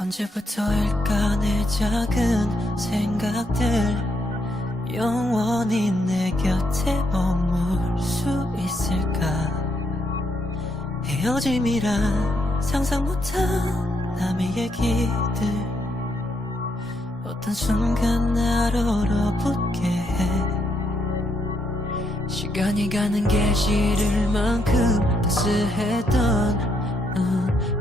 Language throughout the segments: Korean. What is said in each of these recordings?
언제부터일까? 내 작은 생각들. 영원히 내 곁에 머물 수 있을까? 헤어짐이란 상상 못한 남의 얘기들. 어떤 순간 날 얼어붙게. 해 시간이 가는 게 싫을 만큼 따스했던 음,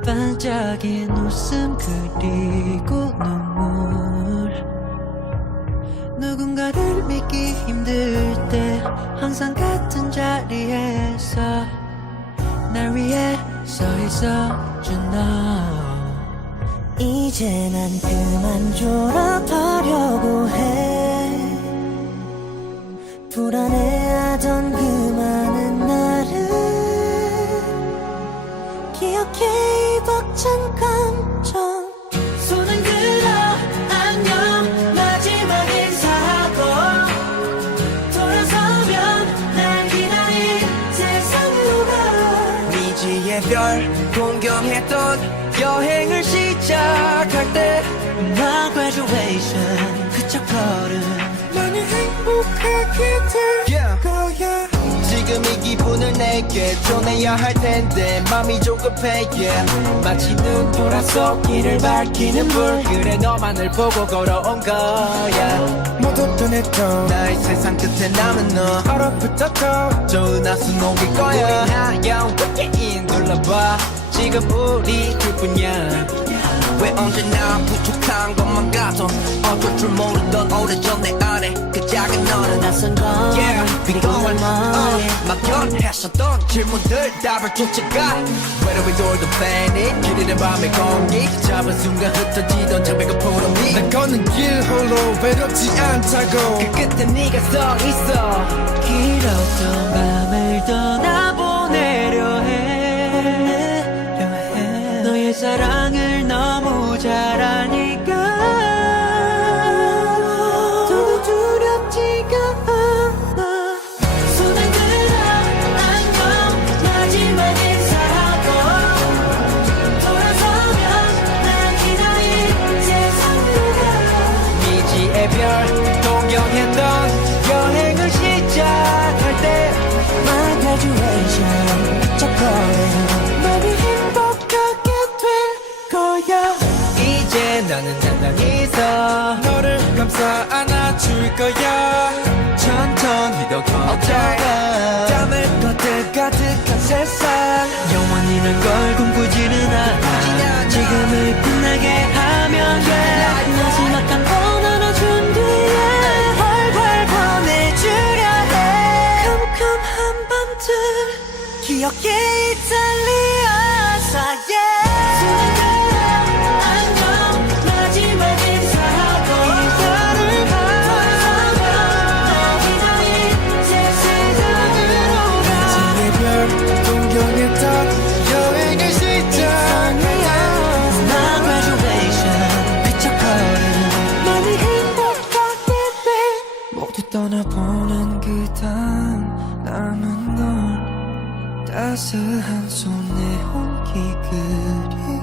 반짝인 웃음 그리고 눈물. 누군가를 믿기 힘들 때 항상 같은 자리에서 날 위해 서 있어 준 너 이제 난 그만 졸아가려고 벅찬 감정. 손은 들어 안녕. 마지막 인사하고. 돌아서면 날 기다린 세상으로 가. 미지의 별 공경했던 여행을 시작할 때. 나 graduation 그첫 걸음. 나는 행복하게 될 거야 지금 이 기분을 내게 전해야 할 텐데 맘이 조급해 yeah. 마치 눈보라 속 길을 밝히는 불. 그래 너만을 보고 걸어온 거야. 모두 변했던 나의 세상 끝에 남은 너. 얼어붙었던 좋은 하순 옮길 거야. 하얀 외계인 둘러봐. 지금 우리 둘뿐이야. 왜 언제나 부족한 것만 같아 어쩔 줄 모르던 오래전 내 안에 그 작은 너는 낯선 건 Yeah, 비동안 너의 막연했었던 질문들 답을 쫓아가 Where we door the planet 길이는 밤의 공기 잡은 순간 흩어지던 장벽의 푸름이 난 걷는 길 홀로 외롭지 않다고. 그 끝에 네가 서 있어. 길었던 밤을 나는 나당이서 너를 감싸 안아줄 거야. 천천히 더 걷다가. 땀을 거득 가득한 세상. 영원이란 걸 꿈꾸지는 않아. 지금을 끝나게 하면 돼. 마지막 한 번 안아준 뒤에 활활 보내주려 해. 캄캄한 밤들 기억에 이탈리아사 안녕 남은 건 따스한 손에 온기 그리